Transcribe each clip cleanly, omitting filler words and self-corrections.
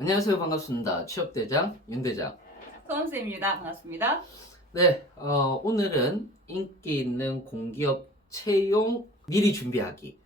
안녕하세요. 반갑습니다. 취업대장 윤대장. 서원쌤입니다. 반갑습니다. 네, 오늘은 인기 있는 공기업 채용 미리 준비하기.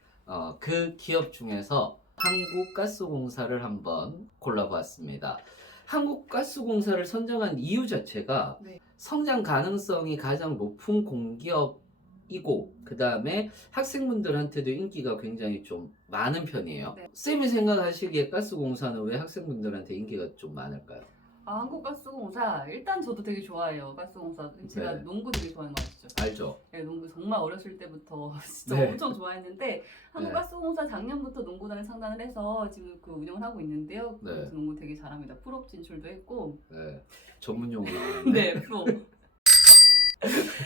그 기업 중에서 한국가스공사를 한번 골라보았습니다. 한국가스공사를 선정한 이유 자체가 네. 성장 가능성이 가장 높은 공기업이고, 그 다음에 학생분들한테도 인기가 굉장히 좀 많은 편이에요. 네. 쌤이 생각하시기에 가스공사는 왜 학생분들한테 인기가 좀 많을까요? 한국가스공사 일단 저도 되게 좋아해요. 가스공사 제가 네. 농구 되게 좋아하는 거 아시죠? 알죠? 네, 농구 정말 어렸을 때부터 진짜 네. 엄청 좋아했는데 한국가스공사 작년부터 농구단을 창단을 해서 지금 그 운영을 하고 있는데요. 네. 그래서 농구 되게 잘합니다. 프로 진출도 했고 네. 전문 용어 나오는데. 네, 프로.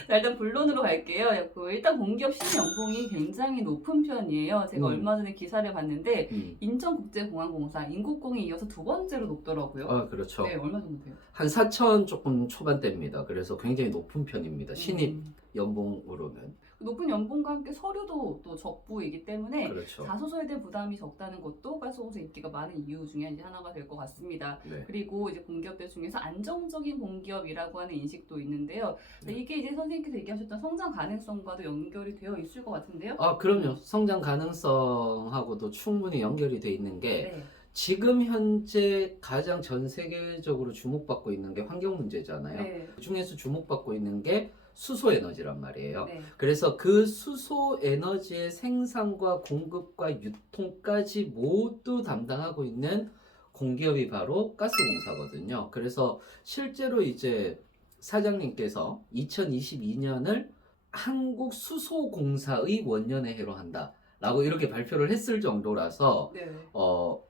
자, 일단 본론으로 갈게요. 일단 공기업 신연봉이 굉장히 높은 편이에요. 제가 얼마 전에 기사를 봤는데 인천국제공항공사 인국공에 이어서 두 번째로 높더라고요. 아, 그렇죠. 네, 얼마 정도 돼요? 한 4천 조금 초반대입니다. 그래서 굉장히 높은 편입니다. 신입 연봉으로는. 높은 연봉과 함께 서류도 또 적부이기 때문에 그렇죠. 자소서에 대한 부담이 적다는 것도 가스공사 인기가 많은 이유 중에 이제 하나가 될 것 같습니다. 네. 그리고 이제 공기업들 중에서 안정적인 공기업이라고 하는 인식도 있는데요. 네. 이게 이제 선생님께서 얘기하셨던 성장 가능성과도 연결이 되어 있을 것 같은데요. 아, 그럼요. 성장 가능성하고도 충분히 연결이 돼 있는 게 네. 지금 현재 가장 전 세계적으로 주목받고 있는 게 환경 문제잖아요. 네. 그 중에서 주목받고 있는 게 수소 에너지란 말이에요. 네. 그래서 그 수소 에너지의 생산과 공급과 유통까지 모두 담당하고 있는 공기업이 바로 가스공사거든요. 그래서 실제로 이제 사장님께서 2022년을 한국 수소공사의 원년의 해로 한다. 라고 이렇게 발표를 했을 정도라서 네.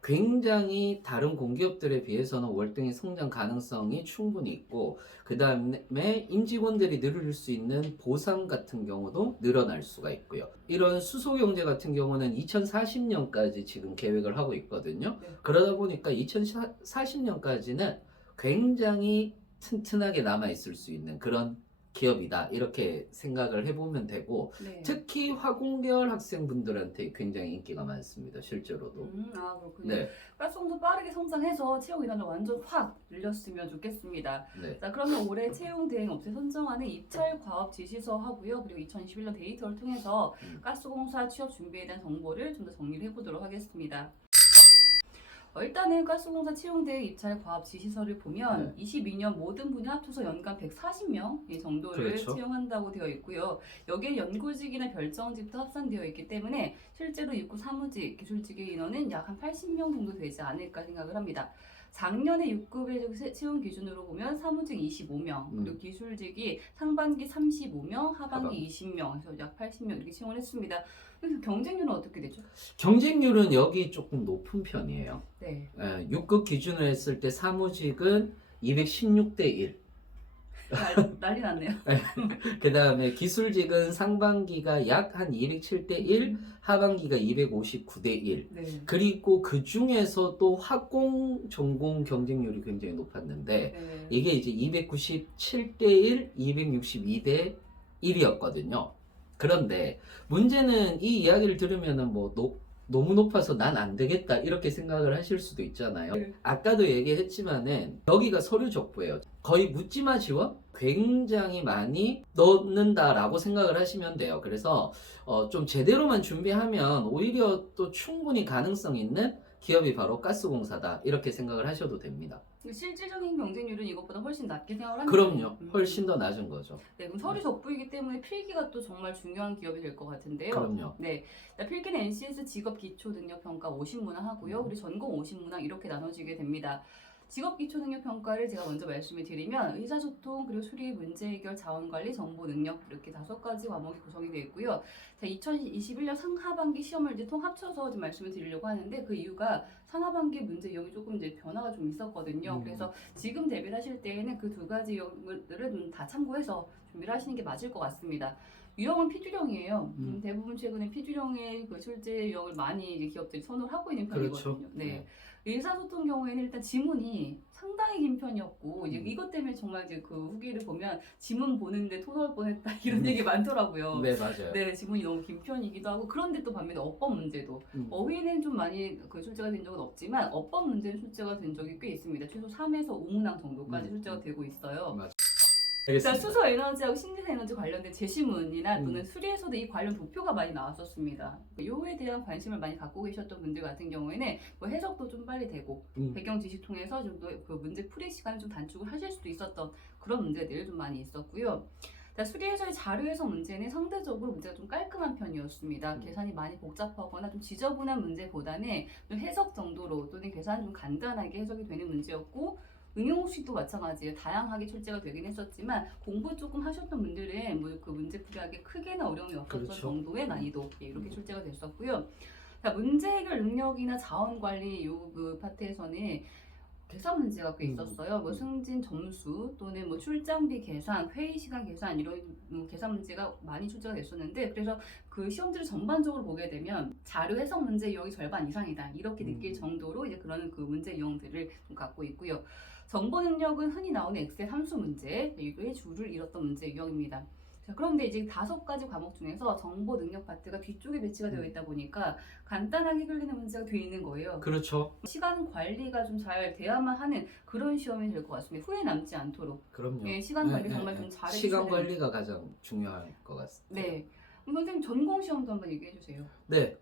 굉장히 다른 공기업들에 비해서는 월등히 성장 가능성이 충분히 있고, 그 다음에 임직원들이 누릴 수 있는 보상 같은 경우도 늘어날 수가 있고요. 이런 수소경제 같은 경우는 2040년까지 지금 계획을 하고 있거든요. 네. 그러다 보니까 2040년까지는 굉장히 튼튼하게 남아있을 수 있는 그런 기업이다, 이렇게 생각을 해보면 되고, 네. 특히 화공계열 학생분들한테 굉장히 인기가 많습니다. 실제로도. 그렇군요. 네, 가스공사 빠르게 성장해서 채용 인원을 완전 확 늘렸으면 좋겠습니다. 네. 자, 그러면 올해 채용 대행 업체 선정하는 입찰 과업 지시서 하고요. 그리고 2021년 데이터를 통해서 가스공사 취업 준비에 대한 정보를 좀 더 정리를 해보도록 하겠습니다. 일단은 가스공사 채용대행 입찰 과업 지시서를 보면 22년 모든 분야 합쳐서 연간 140명 정도를 그렇죠. 채용한다고 되어 있고요. 여기에 연구직이나 별정직도 합산되어 있기 때문에 실제로 입구 사무직, 기술직의 인원은 약 한 80명 정도 되지 않을까 생각을 합니다. 작년에 6급의 채용 기준으로 보면 사무직 25명, 그리고 기술직이 상반기 35명, 하반기 20명, 그래서 약 80명 이렇게 채용을 했습니다. 그래서 경쟁률은 어떻게 되죠? 경쟁률은 여기 조금 높은 편이에요. 네. 6급 기준으로 했을 때 사무직은 216대 1. 난리 났네요. 그 다음에 기술직은 상반기가 약 한 207대 1, 하반기가 259대 1. 네. 그리고 그 중에서도 화공 전공 경쟁률이 굉장히 높았는데, 네. 이게 이제 297대 1, 262대 1이었거든요. 그런데 문제는 이 이야기를 들으면은 뭐 너무 높아서 난 안 되겠다 이렇게 생각을 하실 수도 있잖아요. 네. 아까도 얘기했지만은 여기가 서류 적부예요. 거의 묻지마 지원 굉장히 많이 넣는다라고 생각을 하시면 돼요. 그래서 좀 제대로만 준비하면 오히려 또 충분히 가능성 있는 기업이 바로 가스공사다, 이렇게 생각을 하셔도 됩니다. 실질적인 경쟁률은 이것보다 훨씬 낮게 생각을 합니다. 그럼요. 훨씬 더 낮은 거죠. 네, 그럼 서류 적부이기 때문에 필기가 또 정말 중요한 기업이 될 것 같은데요. 그럼요. 네, 필기는 NCS 직업 기초 능력 평가 50문항 하고요. 그리고 전공 50문항 이렇게 나눠지게 됩니다. 직업 기초 능력 평가를 제가 먼저 말씀을 드리면 의사소통, 그리고 수리, 문제 해결, 자원관리, 정보 능력 이렇게 5가지 과목이 구성이 되어 있고요. 자, 2021년 상하반기 시험을 이제 통 합쳐서 좀 말씀을 드리려고 하는데, 그 이유가 상하반기 문제 유형이 조금 이제 변화가 좀 있었거든요. 그래서 지금 대비를 하실 때에는 그 2가지 유형들은 다 참고해서 준비를 하시는 게 맞을 것 같습니다. 유형은 피규령이에요. 대부분 최근에 피규령의 그 실제 유형을 많이 이제 기업들이 선호를 하고 있는 편이거든요. 그렇죠. 네. 의사소통 경우에는 일단 지문이 상당히 긴 편이었고 이제 음. 이것 때문에 정말 이제 그 후기를 보면 지문 보는데 토 나올 뻔했다 이런 얘기 많더라고요. 네, 맞아요. 네, 지문이 너무 긴 편이기도 하고 그런데 또 반면에 어법 문제도 어휘는 좀 많이 그 출제가 된 적은 없지만 어법 문제는 출제가 된 적이 꽤 있습니다. 최소 3에서 5문항 정도까지 출제가 되고 있어요. 맞아요. 그러니까 알겠습니다. 수소 에너지하고 신재생 에너지 관련된 제시문이나 또는 음. 수리에서도 이 관련 도표가 많이 나왔었습니다. 요에 대한 관심을 많이 갖고 계셨던 분들 같은 경우에는 뭐 해석도 좀 빨리 되고 배경 지식 통해서 좀 더 그 문제 풀이 시간을 좀 단축을 하실 수도 있었던 그런 문제들이 좀 많이 있었고요. 수리해서의 자료에서 문제는 상대적으로 문제가 좀 깔끔한 편이었습니다. 계산이 많이 복잡하거나 좀 지저분한 문제보다는 좀 해석 정도로 또는 계산이 좀 간단하게 해석이 되는 문제였고 응용식도 마찬가지예요. 다양하게 출제가 되긴 했었지만 공부 조금 하셨던 분들은 뭐 그 문제 풀이하기 크게나 어려움이 없었던 그렇죠. 정도의 난이도 이렇게 출제가 됐었고요. 자, 문제 해결 능력이나 자원 관리 요 그 파트에서는 계산 문제가 꽤 있었어요. 뭐 승진 점수 또는 뭐 출장비 계산, 회의 시간 계산 이런 계산 문제가 많이 출제가 됐었는데 그래서 그 시험지를 전반적으로 보게 되면 자료 해석 문제 유형이 절반 이상이다 이렇게 느낄 정도로 이제 그런 그 문제 유형들을 좀 갖고 있고요. 정보 능력은 흔히 나오는 엑셀 함수 문제, 이거의 줄을 잃었던 문제 유형입니다. 자, 그런데 이제 5가지 과목 중에서 정보 능력 파트가 뒤쪽에 배치가 되어 있다 보니까 간단하게 끌리는 문제가 되어 있는 거예요. 그렇죠. 시간 관리가 좀 잘 돼야만 하는 그런 시험이 될 것 같습니다. 후회 남지 않도록. 그럼요. 예, 시간 관리 정말 좀 잘해 주셔야 시간 관리가 가장 중요할 것 같습니다. 네. 그럼 선생님 전공 시험도 한번 얘기해 주세요. 네,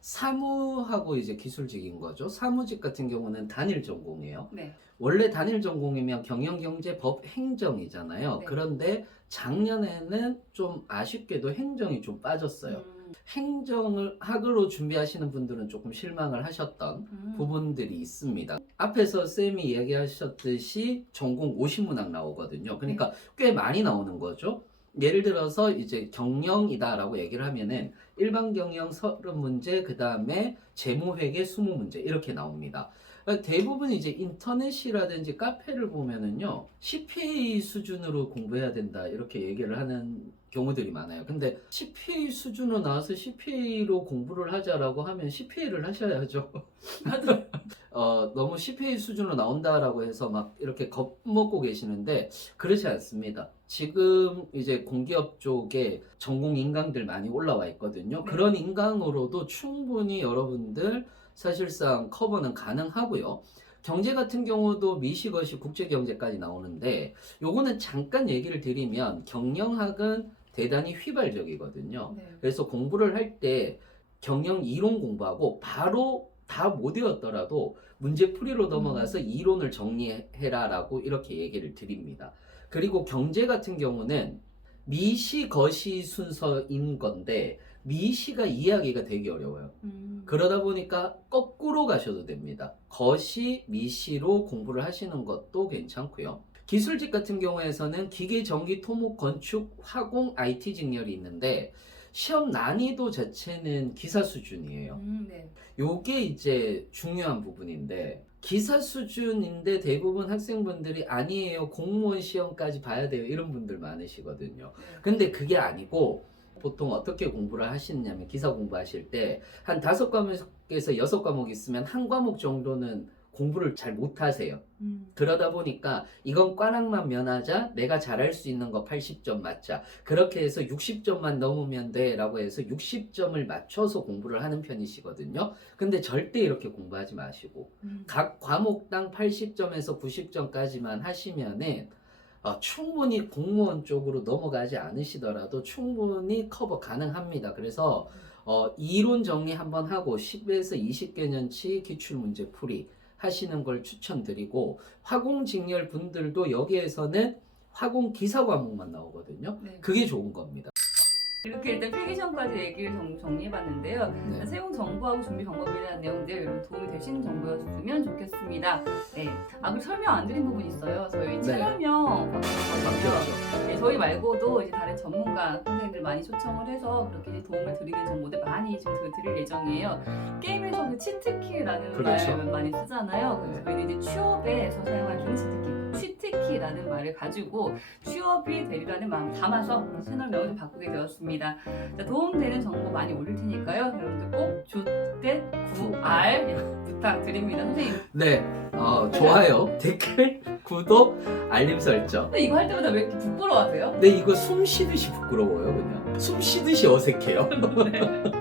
사무하고 이제 기술직인 거죠. 사무직 같은 경우는 단일 전공이에요. 네. 원래 단일 전공이면 경영, 경제, 법, 행정이잖아요. 네. 그런데 작년에는 좀 아쉽게도 행정이 좀 빠졌어요. 행정을 학으로 준비하시는 분들은 조금 실망을 하셨던 부분들이 있습니다. 앞에서 쌤이 이야기하셨듯이 전공 50문항 나오거든요. 그러니까 꽤 많이 나오는 거죠. 예를 들어서 이제 경영이다라고 얘기를 하면은 일반 경영 30문제, 그 다음에 재무회계 20문제 이렇게 나옵니다. 그러니까 대부분 이제 인터넷이라든지 카페를 보면은요, CPA 수준으로 공부해야 된다 이렇게 얘기를 하는 경우들이 많아요. 근데 CPA 수준으로 나와서 CPA로 공부를 하자라고 하면 CPA를 하셔야죠. 너무 CPA 수준으로 나온다라고 해서 막 이렇게 겁먹고 계시는데 그렇지 않습니다. 지금 이제 공기업 쪽에 전공 인강들 많이 올라와 있거든요. 네. 그런 인강으로도 충분히 여러분들 사실상 커버는 가능하고요. 경제 같은 경우도 미시거시 국제경제까지 나오는데 요거는 잠깐 얘기를 드리면 경영학은 대단히 휘발적이거든요. 네. 그래서 공부를 할 때 경영 이론 공부하고 바로 다 못 외웠더라도 문제 풀이로 넘어가서 이론을 정리해라라고 이렇게 얘기를 드립니다. 그리고 경제 같은 경우는 미시 거시 순서인 건데 미시가 이해하기가 되게 어려워요. 그러다 보니까 거꾸로 가셔도 됩니다. 거시, 미시로 공부를 하시는 것도 괜찮고요. 기술직 같은 경우에서는 기계, 전기, 토목, 건축, 화공, IT 직렬이 있는데 시험 난이도 자체는 기사 수준이에요. 네. 요게 이제 중요한 부분인데 기사 수준인데 대부분 학생분들이 아니에요. 공무원 시험까지 봐야 돼요. 이런 분들 많으시거든요. 근데 그게 아니고 보통 어떻게 공부를 하시느냐면 기사 공부하실 때 한 5과목에서 6과목 있으면 한 과목 정도는 공부를 잘 못하세요. 그러다 보니까 이건 꽈락만 면하자, 내가 잘할 수 있는 거 80점 맞자, 그렇게 해서 60점만 넘으면 돼 라고 해서 60점을 맞춰서 공부를 하는 편이시거든요. 근데 절대 이렇게 공부하지 마시고 각 과목당 80점에서 90점까지만 하시면은 충분히 공무원 쪽으로 넘어가지 않으시더라도 충분히 커버 가능합니다. 그래서 이론 정리 한번 하고 10에서 20개년치 기출문제 풀이 하시는 걸 추천드리고, 화공직렬 분들도 여기에서는 화공 기사 과목만 나오거든요. 네. 그게 좋은 겁니다. 이렇게 일단 필기시험까지 얘기를 정리해봤는데요. 네. 세용 정보하고 준비 방법에 대한 내용들 여러분 도움이 되시는 정보였으면 좋겠습니다. 네. 그리고 설명 안 드린 부분이 있어요. 저희 채널명 바뀌었죠. 네, 저희 말고도 이제 다른 전문가 선생님들 많이 초청을 해서 그렇게 이제 도움을 드리는 정보들 많이 좀 드릴 예정이에요. 게임에서 그 치트키라는 그렇죠. 말 많이 쓰잖아요. 그래서 저희는 이제 취업에서 사용할 긴 치트키, 솔직히라는 말을 가지고 취업이 되리라는 마음 담아서 채널명을 좀 바꾸게 되었습니다. 자, 도움되는 정보 많이 올릴 테니까요. 여러분들 꼭 조댓 9R 부탁드립니다. 선생님. 네, 좋아요, 댓글, 구독, 알림 설정. 근데 이거 할 때마다 왜 이렇게 부끄러워하세요? 근데 이거 숨 쉬듯이 부끄러워요, 그냥. 숨 쉬듯이 어색해요.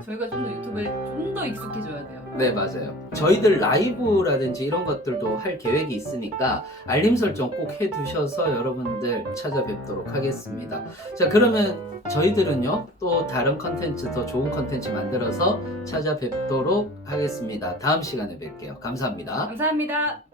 저희가 좀 더 유튜브에 좀 더 익숙해져야 돼요. 네, 맞아요. 저희들 라이브라든지 이런 것들도 할 계획이 있으니까 알림 설정 꼭 해두셔서 여러분들 찾아뵙도록 하겠습니다. 자, 그러면 저희들은요, 또 다른 컨텐츠, 더 좋은 컨텐츠 만들어서 찾아뵙도록 하겠습니다. 다음 시간에 뵐게요. 감사합니다. 감사합니다.